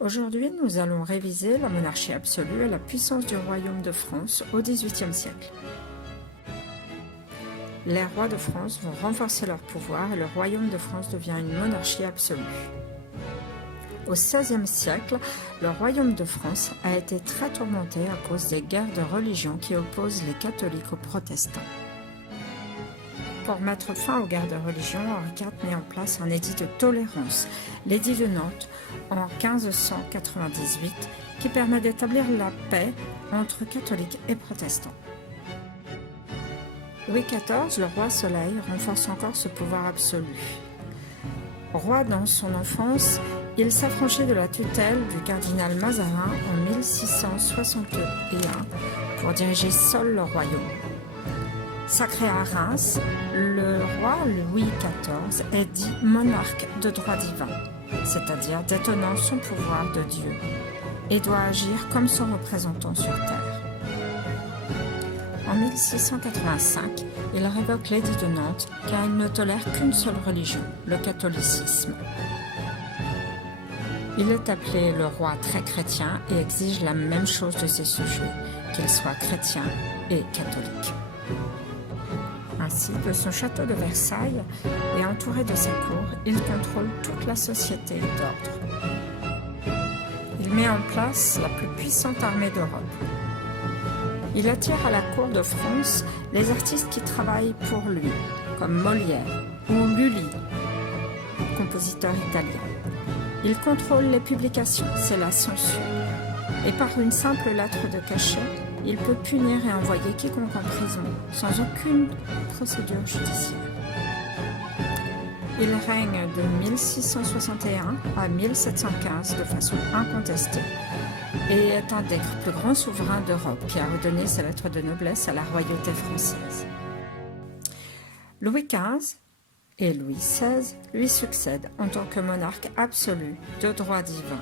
Aujourd'hui, nous allons réviser la monarchie absolue et la puissance du royaume de France au XVIIIe siècle. Les rois de France vont renforcer leur pouvoir et le royaume de France devient une monarchie absolue. Au XVIe siècle, le royaume de France a été très tourmenté à cause des guerres de religion qui opposent les catholiques aux protestants. Pour mettre fin aux guerres de religion, Henri IV met en place un édit de tolérance, l'édit de Nantes, en 1598, qui permet d'établir la paix entre catholiques et protestants. Louis XIV, le roi Soleil, renforce encore ce pouvoir absolu. Roi dans son enfance, il s'affranchit de la tutelle du cardinal Mazarin en 1661 pour diriger seul le royaume. Sacré à Reims, le roi Louis XIV est dit monarque de droit divin, c'est-à-dire détenant son pouvoir de Dieu, et doit agir comme son représentant sur terre. En 1685, il révoque l'édit de Nantes car il ne tolère qu'une seule religion, le catholicisme. Il est appelé le roi très chrétien et exige la même chose de ses sujets, qu'ils soient chrétiens et catholiques. Ainsi, de son château de Versailles et entouré de sa cour, il contrôle toute la société d'ordre. Il met en place la plus puissante armée d'Europe. Il attire à la cour de France les artistes qui travaillent pour lui, comme Molière ou Lully, compositeur italien. Il contrôle les publications, c'est la censure. Et par une simple lettre de cachet, il peut punir et envoyer quiconque en prison, sans aucune procédure judiciaire. Il règne de 1661 à 1715 de façon incontestée et est un des plus grands souverains d'Europe qui a redonné sa lettre de noblesse à la royauté française. Louis XV et Louis XVI lui succèdent en tant que monarque absolu de droit divin.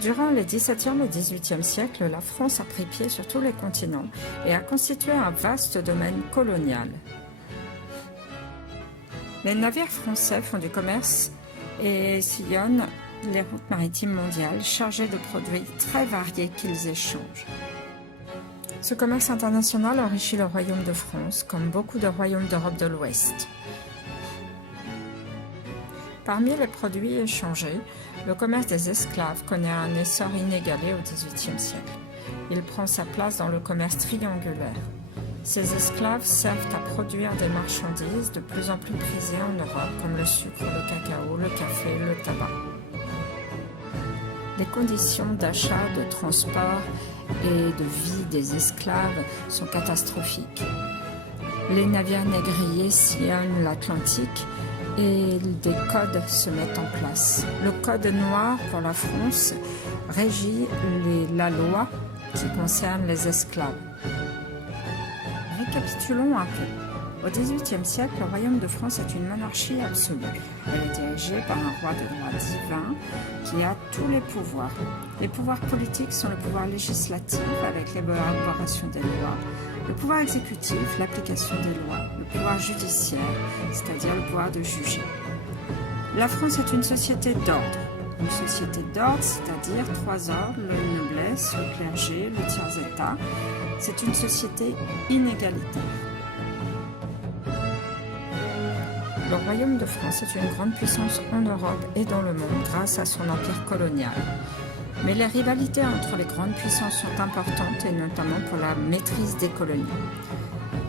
Durant les XVIIe et XVIIIe siècles, la France a pris pied sur tous les continents et a constitué un vaste domaine colonial. Les navires français font du commerce et sillonnent les routes maritimes mondiales chargées de produits très variés qu'ils échangent. Ce commerce international enrichit le royaume de France, comme beaucoup de royaumes d'Europe de l'Ouest. Parmi les produits échangés, le commerce des esclaves connaît un essor inégalé au XVIIIe siècle. Il prend sa place dans le commerce triangulaire. Ces esclaves servent à produire des marchandises de plus en plus prisées en Europe, comme le sucre, le cacao, le café, le tabac. Les conditions d'achat, de transport et de vie des esclaves sont catastrophiques. Les navires négriers sillonnent l'Atlantique et des codes se mettent en place. Le code noir pour la France régit la loi qui concerne les esclaves. Récapitulons un peu. Au XVIIIe siècle, le royaume de France est une monarchie absolue. Elle est dirigée par un roi de droit divin qui a tous les pouvoirs. Les pouvoirs politiques sont le pouvoir législatif avec l'élaboration des lois, le pouvoir exécutif, l'application des lois, le pouvoir judiciaire, c'est-à-dire le pouvoir de juger. La France est une société d'ordre. Une société d'ordre, c'est-à-dire trois ordres, la noblesse, le clergé, le tiers-état. C'est une société inégalitaire. Le royaume de France est une grande puissance en Europe et dans le monde grâce à son empire colonial. Mais les rivalités entre les grandes puissances sont importantes et notamment pour la maîtrise des colonies.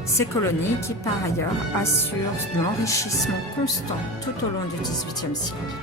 Ces colonies qui par ailleurs assurent l'enrichissement constant tout au long du XVIIIe siècle.